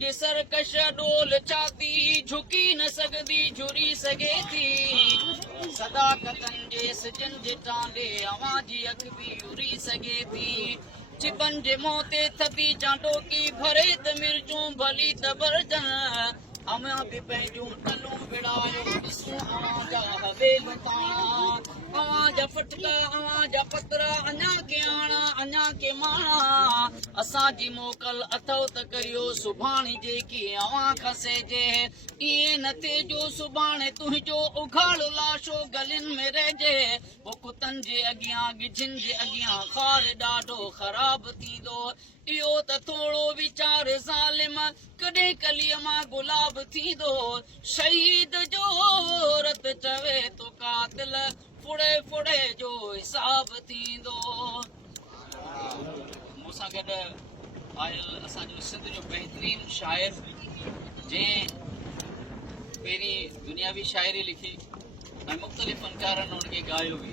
जे सरकश डोल छाती झुकी न सघंदी झुरी सघे थी सदाकतन जे सिजन जे टांडे अवां जी अख बि उरी सघे थी चिबन जे मुंह ते थधी चांडो की भरे त मिर्चूं भली त भरजन अवां बि पंहिंजूं टलूं विड़ायो ॾिसूं अवां जा हवेल तां अवां जा फटका अवां जा पतरा अञा के आणा अञा के माणा असांजी मोकल अथव त करियो सुभाणे जेकी अवां खसेजे ईअं न थिए जो सुभाणे तुंहिंजो उघाड़ो लाशो गलियुनि में रहिजे पोइ कुतनि जे अॻियां गिझिन जे अॻियां ख़ार ॾाढो ख़राब थींदो इहो त थोरो वीचार ज़ालिम कॾहिं कलीअ मां गुलाब थींदो शहीद जो रत चवे तो कातिल फुड़े फुड़े जो हिसाब थींदो मूंसां गॾु आयल असांजो सिंध जो बहितरीन शाइर जंहिं पहिरीं दुनियावी शाइरी लिखी ऐं मुख़्तलिफ़ फ़नकारनि हुनखे ॻायो बि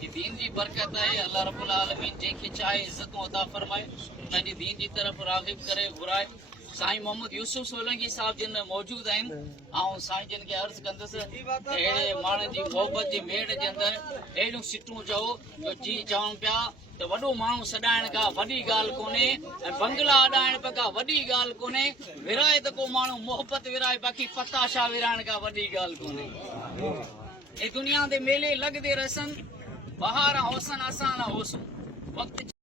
कि दीन जी बरकत आहे अल्लाह रब्बुल आलमीन जंहिंखे चाहे इज़तूं अता फरमाए पंहिंजी दीन जी तरफ़ राग़िब करे घुराए साईं मोहम्मद यूसुफ सोलंकी साहिब जिन मौजूदु आहिनि ऐं साईं जिन खे अर्ज़ु कंदुसि अहिड़े माण्हुनि जी मोहबत जी मेड़ जे अंदरि अहिड़ियूं सिटूं चओ जो जी चवनि पिया त वॾो माण्हू सॾाइण खां वॾी ॻाल्हि कोन्हे ऐं बंगला अॾाइण खां वॾी ॻाल्हि कोन्हे विराए त को माण्हू मोहबत विराए बाक़ी पताशा विराइण खां वॾी ॻाल्हि कोन्हे ऐं दुनिया ते मेले लॻंदे रहनि बहार होसन असां न होसूं वक़्तु